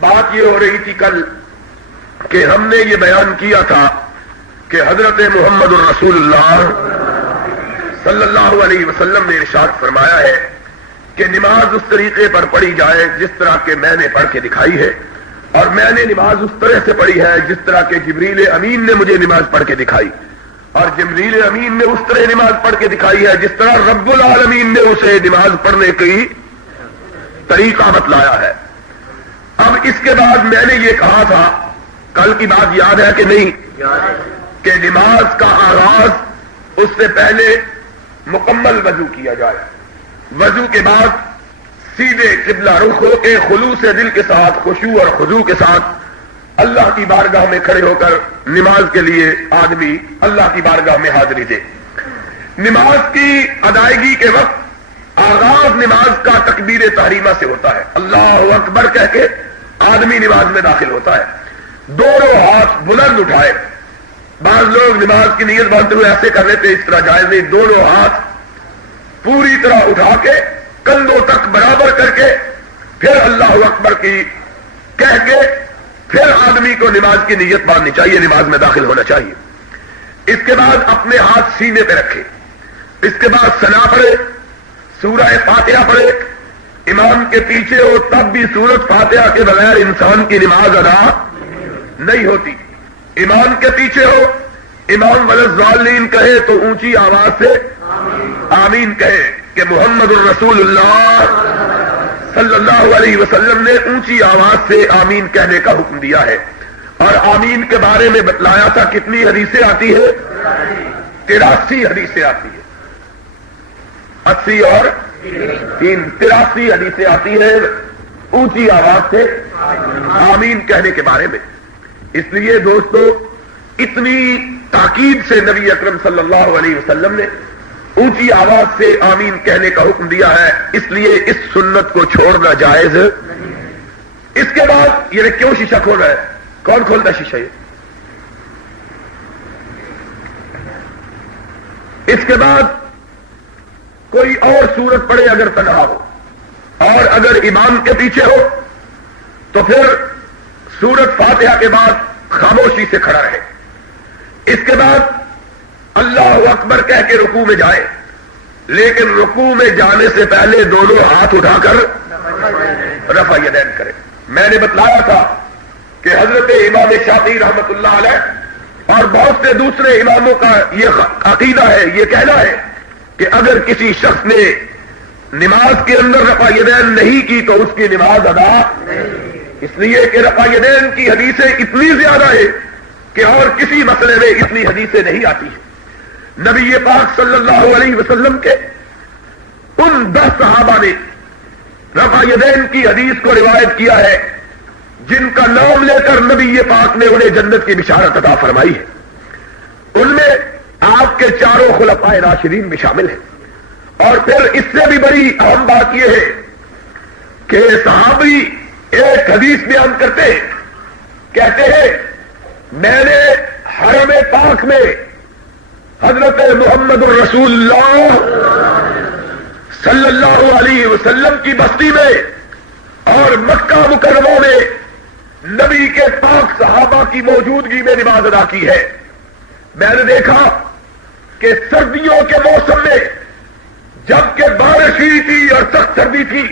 بات یہ ہو رہی تھی کل کہ ہم نے یہ بیان کیا تھا کہ حضرت محمد الرسول اللہ صلی اللہ علیہ وسلم نے ارشاد فرمایا ہے کہ نماز اس طریقے پر پڑھی جائے جس طرح کہ میں نے پڑھ کے دکھائی ہے، اور میں نے نماز اس طرح سے پڑھی ہے جس طرح کہ جبریل امین نے مجھے نماز پڑھ کے دکھائی، اور جبریل امین نے اس طرح نماز پڑھ کے دکھائی ہے جس طرح رب العالمین نے اسے نماز پڑھنے کی طریقہ بتلایا ہے۔ اب اس کے بعد میں نے یہ کہا تھا، کل کی بات یاد ہے کہ نہیں، کہ نماز کا آغاز اس سے پہلے مکمل وضو کیا جائے، وضو کے بعد سیدھے قبلہ رخ ہو کے خلوص دل کے ساتھ، خشوع اور خضوع کے ساتھ اللہ کی بارگاہ میں کھڑے ہو کر نماز کے لیے آدمی اللہ کی بارگاہ میں حاضری دے۔ نماز کی ادائیگی کے وقت آغاز نماز کا تکبیر تحریمہ سے ہوتا ہے، اللہ اکبر کہہ کے آدمی نماز میں داخل ہوتا ہے، دونوں ہاتھ بلند اٹھائے۔ بعض لوگ نماز کی نیت باندھتے ہوئے ایسے کر لیتے، اس طرح جائز نہیں، دونوں ہاتھ پوری طرح اٹھا کے کندھوں تک برابر کر کے پھر اللہ اکبر کی کہہ کے پھر آدمی کو نماز کی نیت باندھنی چاہیے، نماز میں داخل ہونا چاہیے۔ اس کے بعد اپنے ہاتھ سینے پہ رکھے، اس کے بعد ثنا پڑھے، سورہ فاتحہ پڑھے، امام کے پیچھے ہو تب بھی سورۃ فاتحہ کے بغیر انسان کی نماز ادا نہیں ہوتی۔ امام کے پیچھے ہو، امام والضالین کہے تو اونچی آواز سے آمین کہے، کہ محمد الرسول اللہ صلی اللہ علیہ وسلم نے اونچی آواز سے آمین کہنے کا حکم دیا ہے، اور آمین کے بارے میں بتلایا تھا کتنی حدیثیں آتی ہے، 83 حدیثیں آتی ہے، 80 اور 83 حدیثیں آتی ہے اونچی آواز سے آمین کہنے کے بارے میں۔ اس لیے دوستو اتنی تاکید سے نبی اکرم صلی اللہ علیہ وسلم نے اونچی آواز سے آمین کہنے کا حکم دیا ہے، اس لیے اس سنت کو چھوڑنا جائز۔ اس کے بعد یہ کیوں شیشہ کھولا ہے؟ کون کھولتا ہے شیشہ؟ یہ اس کے بعد کوئی اور سورت پڑھے اگر تنہا ہو، اور اگر امام کے پیچھے ہو تو پھر سورت فاتحہ کے بعد خاموشی سے کھڑا رہے، اس کے بعد اللہ اکبر کہہ کے رکوع میں جائے، لیکن رکوع میں جانے سے پہلے دونوں ہاتھ اٹھا کر رفع یدین کرے۔ میں نے بتلایا تھا کہ حضرت امام شافعی رحمت اللہ علیہ اور بہت سے دوسرے اماموں کا یہ عقیدہ ہے، یہ کہنا ہے کہ اگر کسی شخص نے نماز کے اندر رفع یدین نہیں کی تو اس کی نماز ادا، اس لیے کہ رفع یدین کی حدیثیں اتنی زیادہ ہے کہ اور کسی مسئلے میں اتنی حدیثیں نہیں آتی ہیں۔ نبی پاک صلی اللہ علیہ وسلم کے ان 10 صحابہ نے رفع یدین کی حدیث کو روایت کیا ہے جن کا نام لے کر نبی پاک نے انہیں جنت کی بشارت عطا فرمائی ہے۔ ان میں آپ کے چاروں خلفائے راشدین بھی شامل ہیں، اور پھر اس سے بھی بڑی اہم بات یہ ہے کہ صحابی ایک حدیث بیان کرتے ہیں، کہتے ہیں میں نے حرم پاک میں حضرت محمد الرسول اللہ صلی اللہ علیہ وسلم کی بستی میں اور مکہ مکرمہ میں نبی کے پاک صحابہ کی موجودگی میں نماز ادا کی ہے۔ میں نے دیکھا کہ سردیوں کے موسم میں جب کہ بارش ہوئی تھی اور سخت سردی تھی،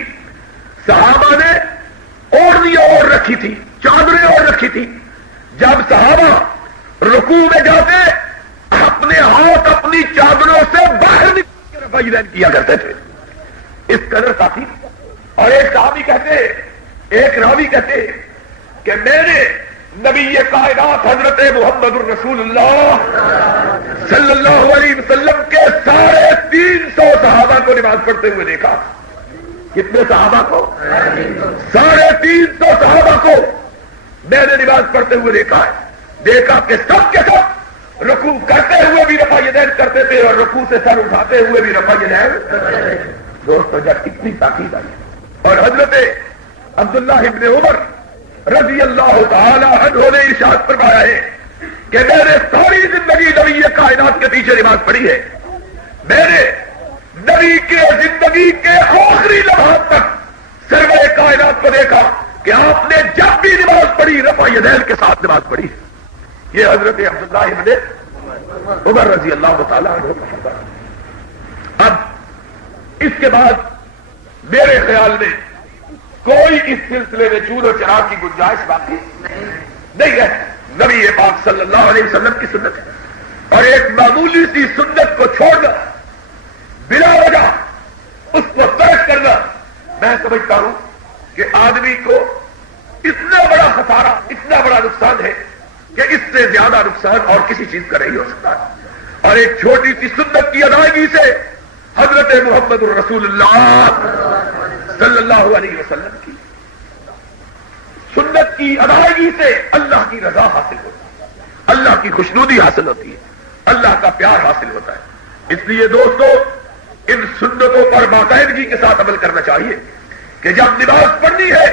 صحابہ نے اوڑھنیاں اوڑھ رکھی تھی، چادریں اوڑھ رکھی تھی۔ جب صحابہ رکوع میں جاتے اپنے ہاتھ اپنی چادروں سے باہر نکال کے رفع یدین کیا کرتے تھے، اس قدر کافی۔ اور ایک صحابی کہتے، ایک راوی کہتے کہ میں نے نبی کائنات حضرت محمد الرسول اللہ صلی اللہ علیہ وسلم کے 350 صحابہ کو نماز پڑھتے ہوئے دیکھا۔ کتنے صحابہ کو؟ 350 صحابہ کو میں نے نماز پڑھتے ہوئے دیکھا ہے۔ دیکھا کہ سب کے سب رکوع کرتے ہوئے بھی رفع یدین کرتے تھے اور رکوع سے سر اٹھاتے ہوئے بھی رفع یدین۔ دوستو جب کتنی تاکید آئی، اور حضرت عبداللہ ابن عمر رضی اللہ تعالی عنہ نے ارشاد فرمایا ہے کہ میں نے ساری زندگی نبی کائنات کے پیچھے نماز پڑھی ہے، میں نے نبی کے زندگی کے آخری لمحات تک سرور کائنات کو دیکھا، کہ آپ نے جب بھی نماز پڑھی رفع یدین کے ساتھ نماز پڑھی ہے. یہ حضرت عبداللہ ابن عمر رضی اللہ تعالیٰ عنہ کا فرمان. اب اس کے بعد میرے خیال میں کوئی اس سلسلے میں چور و چراغ کی گنجائش باقی نہیں ہے. نبی پاک صلی اللہ علیہ وسلم کی سنت ہے, اور ایک معمولی سی سنت کو چھوڑنا, بلا وجہ اس کو ترک کرنا, میں سمجھتا ہوں کہ آدمی کو اتنا بڑا خسارہ, اتنا بڑا نقصان ہے کہ اس سے زیادہ نقصان اور کسی چیز کا نہیں ہو سکتا. اور ایک چھوٹی سی سنت کی ادائیگی سے حضرت محمد الرسول اللہ صلی اللہ علیہ وسلم کی سنت کی ادائیگی سے اللہ کی رضا حاصل ہوتی ہے, اللہ کی خوشنودی حاصل ہوتی ہے, اللہ کا پیار حاصل ہوتا ہے. اس لیے دوستو, ان سنتوں پر باقاعدگی کے ساتھ عمل کرنا چاہیے کہ جب نماز پڑھنی ہے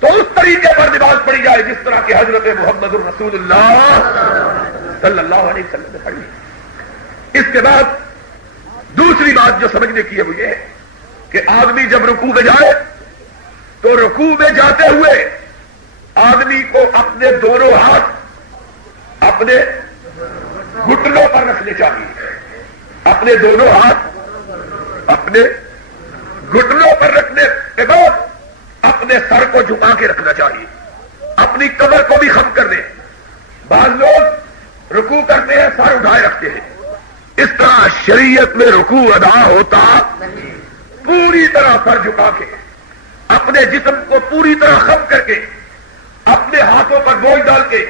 تو اس طریقے پر نماز پڑھی جائے جس طرح کہ حضرت محمد الرسول اللہ صلی اللہ علیہ وسلم نے پڑھی. اس کے بعد دوسری بات جو سمجھنے کی ہے وہ یہ ہے کہ آدمی جب رکوع میں جائے تو رکوع میں جاتے ہوئے آدمی کو اپنے دونوں ہاتھ اپنے گھٹنوں پر رکھنے چاہیے. اپنے دونوں ہاتھ اپنے گھٹنوں پر رکھنے کے بعد اپنے سر کو جھکا کے رکھنا چاہیے, اپنی کمر کو بھی خم کر دیں. بعض لوگ رکوع کرتے ہیں سر اٹھائے رکھتے ہیں. اس طرح شریعت میں رکوع ادا ہوتا پوری طرح سر جھکا کے, اپنے جسم کو پوری طرح خم کر کے, اپنے ہاتھوں پر بوجھ ڈال کے,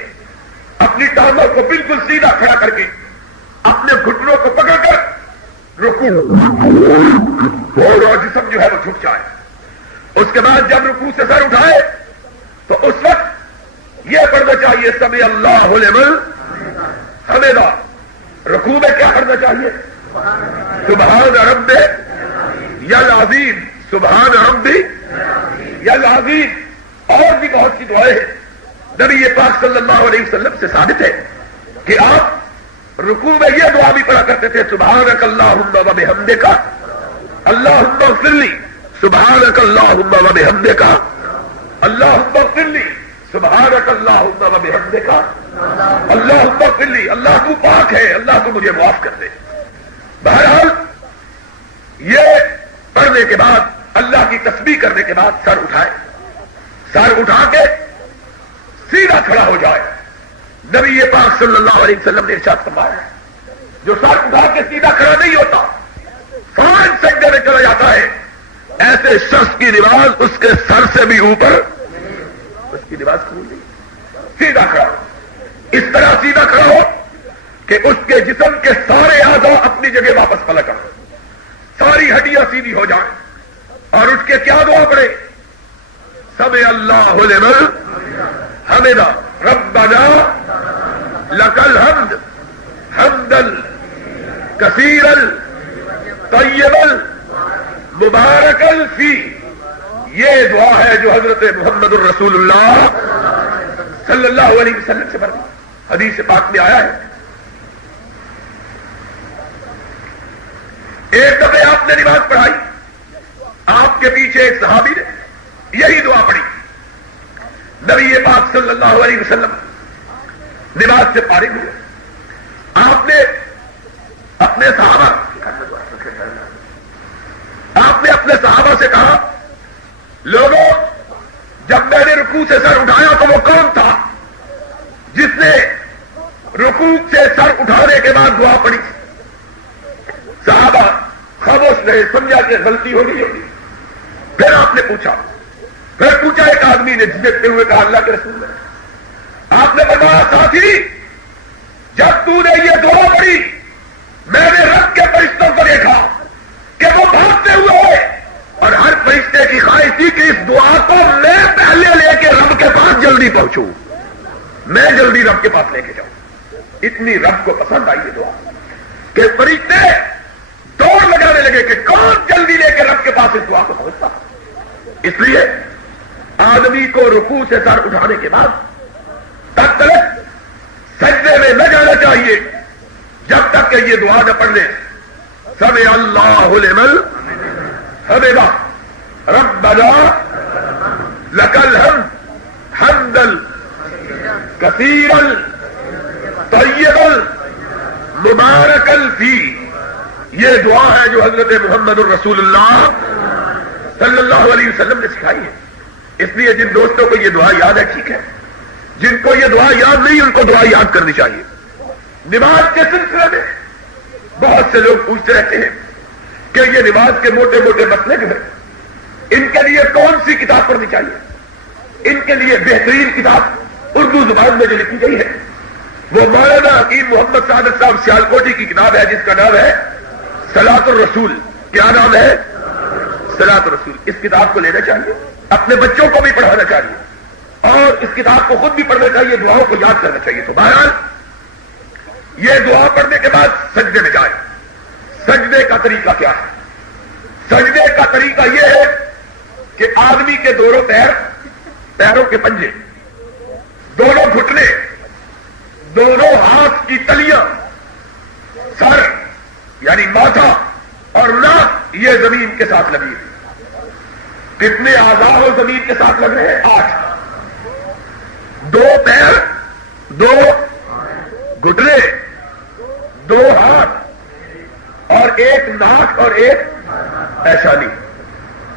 اپنی ٹانگوں کو بالکل سیدھا کھڑا کر کے, اپنے گھٹنوں کو پکڑ کر رکوع پورا جسم جو ہے وہ جھک جائے. اس کے بعد جب رکوع سے سر اٹھائے تو اس وقت یہ پڑھنا چاہیے سمع اللہ لمن حمدہ. رکوع میں کیا پڑھنا چاہیے؟ سبحان ربی العظیم, سبحان ربی العظیم. اور بھی بہت سی دعائیں ہیں. نبی پاک صلی اللہ علیہ وسلم سے ثابت ہے کہ آپ رکوع میں یہ دعا بھی پڑھا کرتے تھے, سبحانک اللہم و بحمدک اللہم اغفر لی, سبحانک اللہم و بحمدک اللہم اغفر لی, سبحانک اللہم و بحمدک اللہم اغفر لی. اللہ تو پاک ہے, اللہ تو مجھے معاف کر دے. بہرحال یہ پڑھنے کے بعد اللہ کی تسبیح کرنے کے بعد سر اٹھائے, سر اٹھا کے سیدھا کھڑا ہو جائے. نبی پاک صلی اللہ علیہ وسلم نے ارشاد فرمایا جو سر اٹھا کے سیدھا کھڑا نہیں ہوتا فوراً سجدے میں چلا جاتا ہے, ایسے شخص کی نماز اس کے سر سے بھی اوپر, اس کی نماز قبول نہیں. سیدھا کھڑا ہو, اس طرح سیدھا کھڑا ہو کہ اس کے جسم کے سارے اعضاء اپنی جگہ واپس پلٹ آئیں, ساری ہڈیاں سیدھی ہو جائیں, اور اٹھ کے کیا دعا پڑے؟ سمع اللہ لمن حمدہ ربنا لک الحمد حمدا کثیرا طیبا مبارکا فی. یہ دعا ہے جو حضرت محمد الرسول اللہ صلی اللہ علیہ وسلم سے مرضی حدیث پاک میں آیا ہے. ایک دفعہ آپ نے نماز پڑھائی, آپ کے پیچھے ایک صحابی نے یہی دعا پڑھی. نبی پاک صلی اللہ علیہ وسلم نماز سے فارغ ہوئے. آپ نے اپنے صحابہ سے کہا, لوگوں جب میں نے رکوع سے سر اٹھایا تو وہ کون تھا جس نے رکوع سے سر اٹھانے کے بعد دعا پڑھی؟ صحابہ خاموش رہے, سمجھا کہ غلطی ہو گئی ہوگی. پھر آپ نے پوچھا ایک آدمی نے جھجکتے ہوئے کہا اللہ کے رسول نے. آپ نے فرمایا ساتھی جب تو نے یہ دعا پڑھی میں نے رب کے فرشتوں کو دیکھا کہ وہ بھاگتے ہوئے, اور ہر فرشتے کی خواہش تھی کہ اس دعا کو میں پہلے لے کے رب کے پاس جلدی پہنچوں, میں جلدی رب کے پاس لے کے جاؤں. اتنی رب کو پسند آئی یہ دعا کہ فرشتے دوڑ لگانے لگے کہ کون جلدی لے کے رب کے پاس اس دعا کو پہنچتا. اس لیے آدمی کو رکوع سے سر اٹھانے کے بعد تب تک سجدے میں نہ جانا چاہیے جب تک کہ یہ دعا نہ پڑھ لیں, سمع اللہ لمن حمدہ ربنا لکل حمدا کثیرا طیبا مبارکا فی. یہ دعا ہے جو حضرت محمد الرسول اللہ صلی اللہ علیہ وسلم نے سکھائی ہے. اس لیے جن دوستوں کو یہ دعا یاد ہے ٹھیک ہے, جن کو یہ دعا یاد نہیں ان کو دعا یاد کرنی چاہیے. نماز کے سلسلے میں بہت سے لوگ پوچھتے رہتے ہیں کہ یہ نماز کے موٹے موٹے مسئلے جو ہیں ان کے لیے کون سی کتاب پڑھنی چاہیے. ان کے لیے بہترین کتاب اردو زبان میں جو لکھی گئی ہے وہ مولانا حکیم محمد سعادت صاحب سیالکوٹی کی کتاب ہے جس کا نام ہے صلاۃ الرسول. کیا نام ہے؟ صلاۃ الرسول. اس کتاب کو لینا چاہیے, اپنے بچوں کو بھی پڑھانا چاہیے اور اس کتاب کو خود بھی پڑھنا چاہیے, دعاؤں کو یاد کرنا چاہیے. تو بہرحال یہ دعا پڑھنے کے بعد سجدے میں جائیں. سجدے کا طریقہ کیا ہے؟ سجدے کا طریقہ یہ ہے کہ آدمی کے دونوں پیروں کے پنجے, دونوں گھٹنے, دونوں ہاتھ کی تلیاں, سر یعنی ماتھا اور ناک یہ زمین کے ساتھ لگی ہے. کتنے اعضاء ہو زمین کے ساتھ لگ رہے ہیں؟ 8. 2 پیر, 2 گھٹنے, 2 ہاتھ اور 1 ناک اور 1 پیشانی.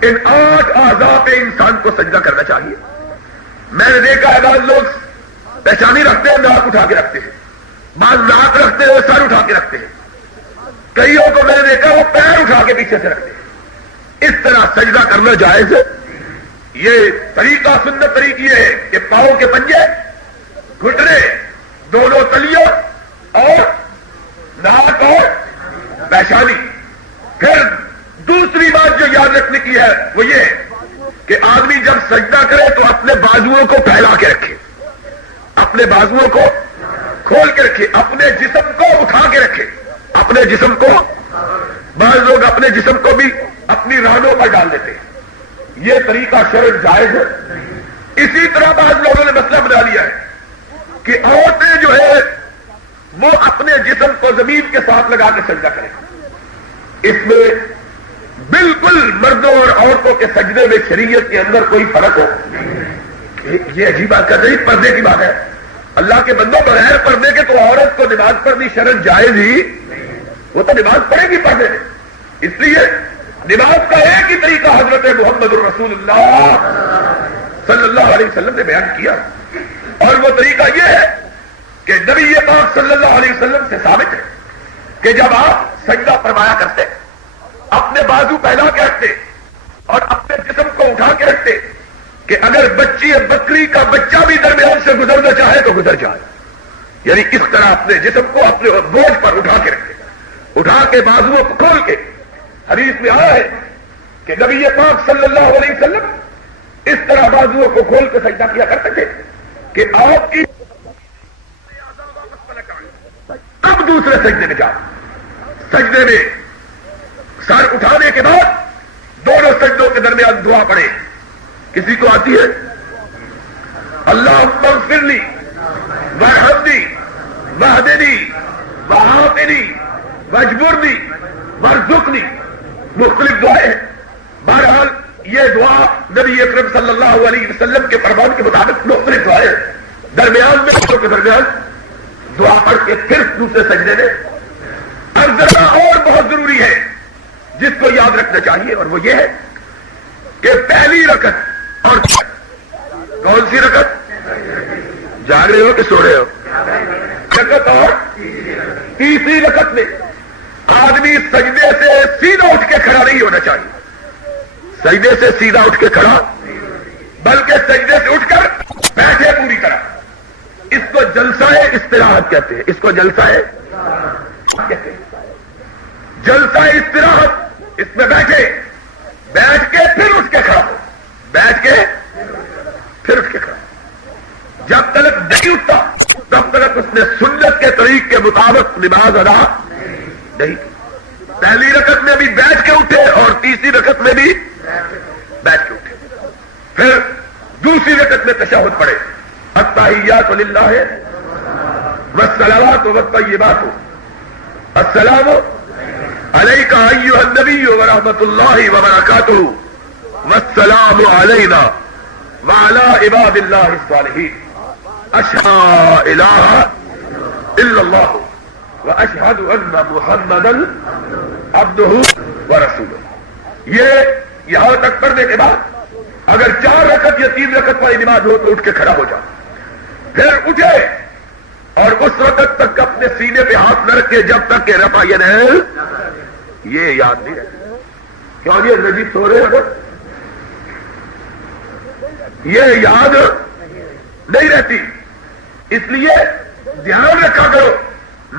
ان 8 اعضاء پہ انسان کو سجدہ کرنا چاہیے. میں نے دیکھا ہے بعض لوگ پیشانی رکھتے ہیں, ناک اٹھا کے رکھتے ہیں, بعض ناک رکھتے ہیں, سر اٹھا کے رکھتے ہیں, کئیوں کو میں نے دیکھا وہ پیر اٹھا کے پیچھے سے رکھتے ہیں. اس طرح سجدہ کرنا جائز ہے. یہ طریقہ سنت طریقہ یہ ہے کہ پاؤں کے پنجے, گھٹنے, دونوں تلیوں اور ناک اور پیشانی. پھر دوسری بات جو یاد رکھنے کی ہے وہ یہ کہ آدمی جب سجدہ کرے تو اپنے بازوؤں کو پھیلا کے رکھے, اپنے بازوؤں کو کھول کے رکھے, اپنے جسم کو اٹھا کے رکھے, اپنے جسم کو. بعض لوگ اپنے جسم کو بھی اپنی رانوں پر ڈال دیتے ہیں. یہ طریقہ شرعاً جائز ہے. اسی طرح بعض لوگوں نے مسئلہ بنا لیا ہے کہ عورتیں جو ہے وہ اپنے جسم کو زمین کے ساتھ لگا کے سجدہ کریں. اس میں بالکل مردوں اور عورتوں کے سجدے میں شریعت کے اندر کوئی فرق ہو, یہ عجیب بات کر رہی. پردے کی بات ہے. اللہ کے بندوں بغیر پردے کے تو عورت کو نماز پڑھنی شرعاً جائز ہی, وہ تو نماز پڑھے گی پردے میں. اس لیے نماز کا ایک ہی طریقہ حضرت محمد الرسول اللہ صلی اللہ علیہ وسلم نے بیان کیا, اور وہ طریقہ یہ ہے کہ نبی پاک صلی اللہ علیہ وسلم سے ثابت ہے کہ جب آپ سجدہ فرمایا کرتے, اپنے بازو پھیلا کے رکھتے اور اپنے جسم کو اٹھا کے رکھتے کہ اگر بچی یا بکری کا بچہ بھی درمیان سے گزرنا چاہے تو گزر جائے. یعنی اس طرح اپنے جسم کو اپنے بوجھ پر اٹھا کے رکھتے, اٹھا کے بازوؤں کو کھول کے. حدیث میں آیا ہے کہ نبی پاک صلی اللہ علیہ وسلم اس طرح بازوؤں کو کھول کے سجدہ کیا کرتے تھے کہ آپ کی اب دوسرے سجدے میں جاؤ. سجدے میں سر اٹھانے کے بعد دونوں سجدوں کے درمیان دعا پڑھے. کسی کو آتی ہے؟ اللہم اغفر لی وارحمنی واہدنی وعافنی واجبرنی وارزقنی. مختلف دعائیں ہیں. بہرحال یہ دعا نبی اکرم صلی اللہ علیہ وسلم کے فرمان کے مطابق مختلف دعائیں ہیں. درمیان میں بچوں کے درمیان دعا پڑھ کے پھر دوسرے سجدے میں. اب ذرا اور بہت ضروری ہے جس کو یاد رکھنا چاہیے, اور وہ یہ ہے کہ پہلی رکعت اور کون سی رکعت؟ جاگ رہے ہو کہ سو رہے ہو؟ رکعت اور تیسری رکعت میں آدمی سجدے سے سیدھا اٹھ کے کھڑا نہیں ہونا چاہیے. سجدے سے سیدھا اٹھ کے کھڑا, بلکہ سجدے سے اٹھ کر بیٹھے پوری طرح. اس کو جلسہ استراحت کہتے ہیں. اس کو جلسہ کہتے ہیں. جلسہ استراحت. اس میں بیٹھ کے پھر اٹھ کے کھڑا ہو, بیٹھ کے پھر اٹھ کے کھڑا. جب تک نہیں اٹھتا تب تک اس نے سنت کے طریق کے مطابق نماز ادا نہیں. پہلی رکعت میں بھی بیٹھ کے اٹھے اور تیسری رکعت میں بھی بیٹھ کے اٹھے. پھر دوسری رکعت میں تشہد پڑھے. التحیات للہ والصلوات والطیبات السلام علیک ایھا النبی ورحمۃ اللہ وبرکاتہ والسلام علینا وعلی عباد اللہ الصالحین اشہد الہ الا اللہ واشہد ان محمدا عبدہ ورسولہ. یہ یہاں تک پڑھنے کے بعد اگر 4 رکعت یا 3 رکعت والی نماز ہو تو اٹھ کے کھڑا ہو جاؤ. پھر اٹھے اور اس وقت تک اپنے سینے پہ ہاتھ نہ رکھے جب تک کہ رفع یدین یہ یاد نہیں رہتی. کیوں یہ نجیب سو رہے ہیں؟ یہ یاد نہیں رہتی. اس لیے دھیان رکھا کرو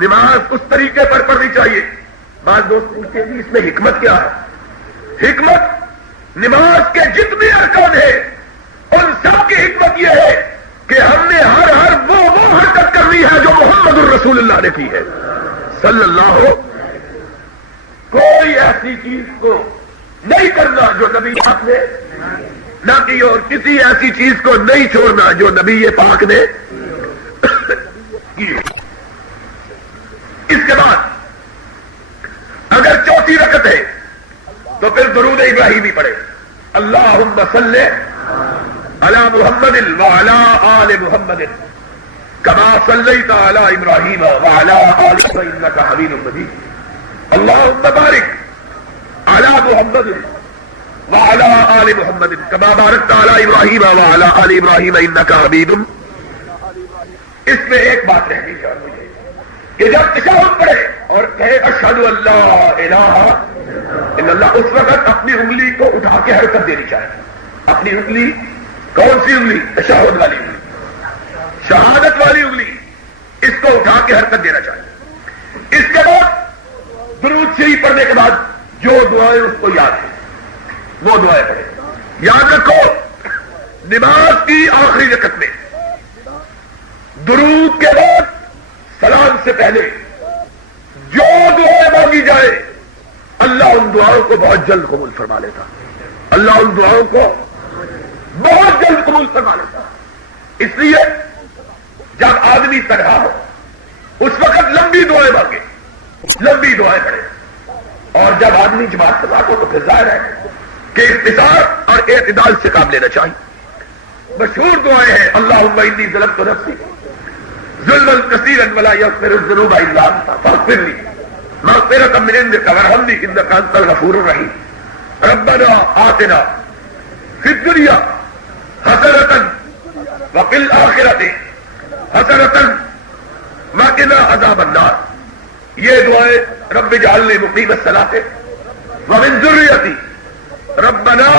نماز اس طریقے پر پڑھنی چاہیے. بعض دوست پوچھتے ہیں اس میں حکمت کیا ہے؟ حکمت نماز کے جتنے ارکان ہیں ان سب کی حکمت یہ ہے کہ ہم نے ہر وہ حرکت کرنی ہے جو محمد الرسول اللہ نے کی ہے صلی اللہ. کوئی ایسی چیز کو نہیں کرنا جو نبی پاک نے نہ کی اور کسی ایسی چیز کو نہیں چھوڑنا جو نبی پاک نے کی. اس کے بعد اگر 4 رکعت ہے تو پھر درود ابراہیمی پڑھے. اللہم صلی علی محمد وعلی آل محمد کما صلیت علی ابراہیم وعلی آل انک حمید مجید. اللہم بارک علی محمد وعلی آل محمد کما بارکت علی ابراہیم وعلی آل ابراہیم انک حمید. اس میں ایک بات رہنی چاہیے کہ جب تشہد پڑھے اور کہے اشہد ان لا الہ الا اللہ اس وقت اپنی انگلی کو اٹھا کے حرکت دینی چاہیے. اپنی انگلی کون سی انگلی؟ تشہد والی انگلی, شہادت والی انگلی, اس کو اٹھا کے حرکت دینا چاہیے. اس کے بعد درود شریف پڑھنے کے بعد جو دعائیں اس کو یاد ہیں وہ دعائیں پڑھے. یاد رکھو نماز کی آخری رکعت میں درود کے بعد سلام سے پہلے جو دعائیں مانگی جائے اللہ ان دعاؤں کو بہت جلد قبول فرما لیتا. اللہ ان دعاؤں کو بہت جلد قبول فرما لیتا. اس لیے جب آدمی تنہا ہو اس وقت لمبی دعائیں مانگے, لمبی دعائیں پڑھے, اور جب آدمی جماعت کے ساتھ ہو تو پھر ظاہر ہے کہ اختصار اور اعتدال سے کام لینا چاہیے. مشہور دعائیں ہیں اللہم انی ظلمت نفسی ظلما کثیرا ولا یغفر الذنوب الا انت فاغفر لی مغفرۃ من عندک وارحمنی انک انت الغفور الرحیم. ربنا آتنا فی الدنیا حسنۃ وفی الآخرۃ حسنۃ وقنا عذاب النار. یہ دعائیں رب اجعلنی مقیم الصلاۃ ومن ذریتی ربنا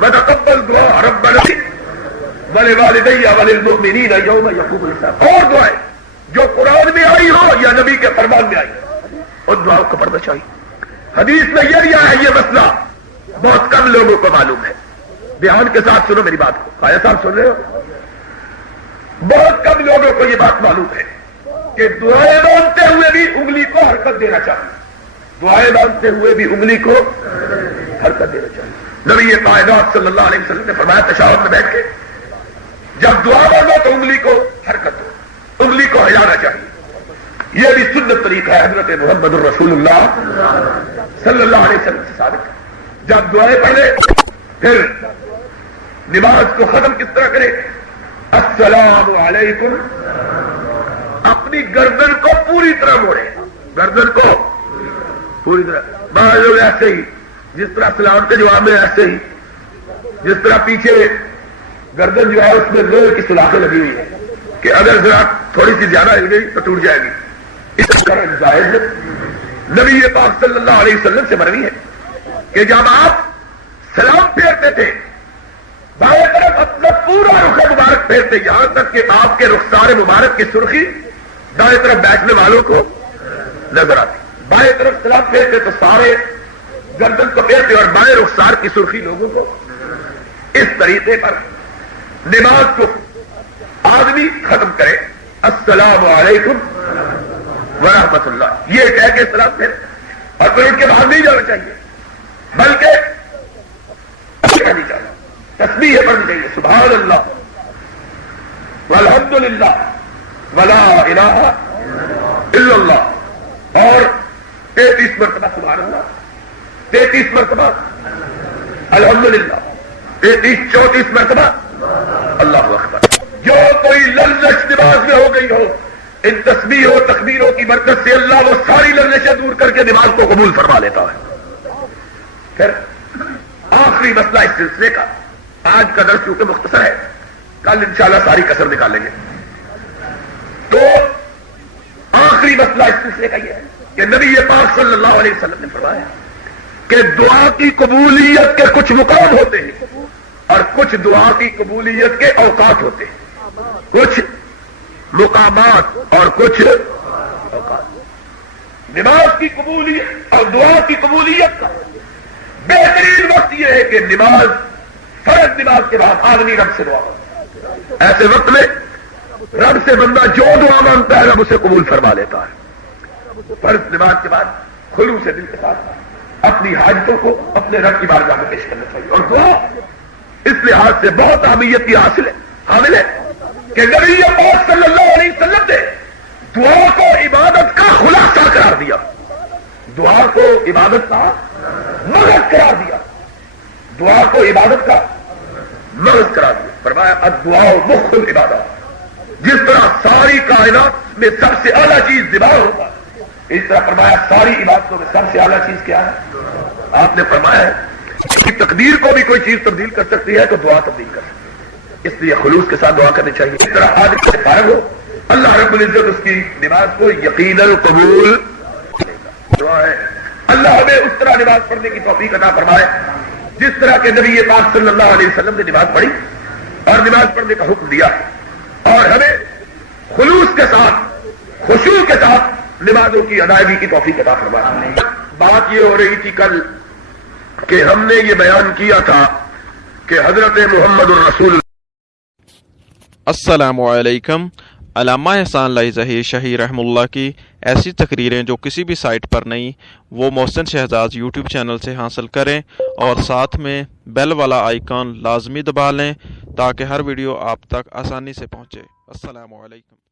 وتقبل دعاء ربنا ولوالدی وللمؤمنین یوم یقوم الحساب. اور دعائیں جو قرآن میں آئی ہو یا نبی کے فرمان میں آئی ان دعاؤں کو پڑھنا چاہیے. حدیث میں یہ دیا ہے. یہ مسئلہ بہت کم لوگوں کو معلوم ہے. دھیان کے ساتھ سنو میری بات کو. خواجہ صاحب سن رہے ہو؟ بہت کم لوگوں کو یہ بات معلوم ہے کہ دعائیں مانگتے ہوئے بھی انگلی کو حرکت دینا چاہیے. دعائیں مانگتے ہوئے بھی انگلی کو حرکت دینا چاہیے. نبی کائنات صلی اللہ علیہ وسلم نے فرمایا تشہد میں بیٹھ کے جب دعا مانگو تو انگلی کو حرکت دو, انگلی کو ہلانا چاہیے. یہ بھی سنت طریقہ ہے حضرت محمد الرسول اللہ صلی اللہ علیہ وسلم سے ثابت. جب دعائیں پڑھے پھر نماز کو ختم کس طرح کرے؟ السلام علیکم. اپنی گردن کو پوری طرح موڑے, گردن کو پوری طرح. بعض لوگ ایسے ہی جس طرح سلام کے جواب میں ایسے ہی جس طرح پیچھے گردن جو ہے اس میں لوہے کی سلاخیں لگی ہوئی ہے کہ اگر ذرا تھوڑی سی زیادہ ہل گئی تو ٹوٹ جائے گی. اس طرح جائز ہے. نبی پاک صلی اللہ علیہ وسلم سے مروی ہے کہ جب آپ سلام پھیرتے تھے بائیں طرف اپنا پورا رخ مبارک پھیرتے یہاں تک کہ آپ کے رخسار مبارک کی سرخی دائیں طرف بیٹھنے والوں کو نظر آتی. بائیں طرف سلام پھیرتے تو سارے گردن کو پھیرتے اور بائیں رخسار کی سرخی لوگوں کو. اس طریقے پر نماز کو آدمی ختم کرے السلام علیکم ورحمۃ اللہ یہ کہہ کے سلام پھر, اور پھر ان کے باہر نہیں جانا چاہیے بلکہ کرنی چاہیے, تسبیح پڑھنی چاہیے سبحان اللہ والحمد للہ ولا الہ الا اللہ, اور 33 مرتبہ سبحان اللہ, 33 مرتبہ الحمد للہ, 34 مرتبہ اللہ اکبر. جو کوئی لرزش نماز میں ہو گئی ہو ان تسبیح و تکبیروں کی برکت سے اللہ وہ ساری لرزشیں دور کر کے نماز کو قبول فرما لیتا ہے. پھر آخری مسئلہ اس سلسلے کا، آج کا درس چونکہ مختصر ہے، کل انشاءاللہ ساری کسر نکالیں گے. تو آخری مسئلہ اس سلسلے کا یہ ہے کہ نبی پاک صلی اللہ علیہ وسلم نے فرمایا کہ دعا کی قبولیت کے کچھ مقام ہوتے ہیں اور کچھ دعا کی قبولیت کے اوقات ہوتے ہیں، کچھ مقامات اور کچھ اوقات. نماز کی قبولیت اور دعا کی قبولیت کا بہترین وقت یہ ہے کہ نماز، فرض نماز کے بعد آدمی رب سے دعا کرتا ہے. ایسے وقت میں رب سے بندہ جو دعا مانگتا ہے رب اسے قبول فرما لیتا ہے. فرض نماز کے بعد خلوص دل کے ساتھ اپنی حاجتوں کو اپنے رب کی بارگاہ میں پیش کرنا چاہیے. اور دعا اس لحاظ سے بہت اہمیت کی حامل ہے کہ نبی پاک صلی اللہ علیہ وسلم نے دعا کو عبادت کا خلاصہ قرار دیا، دعا کو عبادت کا مغز قرار دیا، دعا کو عبادت کا مغز قرار دیا. فرمایا الدعاء مخ العبادات. جس طرح ساری کائنات میں سب سے اعلیٰ چیز دماغ ہوتا ہے، اس طرح فرمایا ساری عبادتوں میں سب سے اعلیٰ چیز کیا ہے؟ آپ نے فرمایا ہے کہ تقدیر کو بھی کوئی چیز تبدیل کر سکتی ہے تو دعا تبدیل کر سکتی ہے، اس لیے خلوص کے ساتھ دعا کرنی چاہیے. اس طرح آج سے فارغ ہو اللہ رب العزت اس کی نماز کو یقیناً قبول کرے گا. دعا ہے اللہ ہمیں اس طرح نماز پڑھنے کی توفیق عطا فرمائے جس طرح کے نبی پاک صلی اللہ علیہ وسلم نے نماز پڑھی اور نماز پڑھنے کا حکم دیا، اور ہمیں خلوص کے ساتھ خشوع کے ساتھ نمازوں کی ادائیگی کی توفیق عطا فرمائے. بات یہ ہو رہی تھی کل کہ ہم نے یہ بیان کیا تھا کہ حضرت محمد الرسول. السلام علیکم. علامہ احسان اللہ ظہیر شاہی رحم اللہ کی ایسی تقریریں جو کسی بھی سائٹ پر نہیں، وہ محسن شہزاد یوٹیوب چینل سے حاصل کریں اور ساتھ میں بیل والا آئیکن لازمی دبا لیں تاکہ ہر ویڈیو آپ تک آسانی سے پہنچے. السلام علیکم.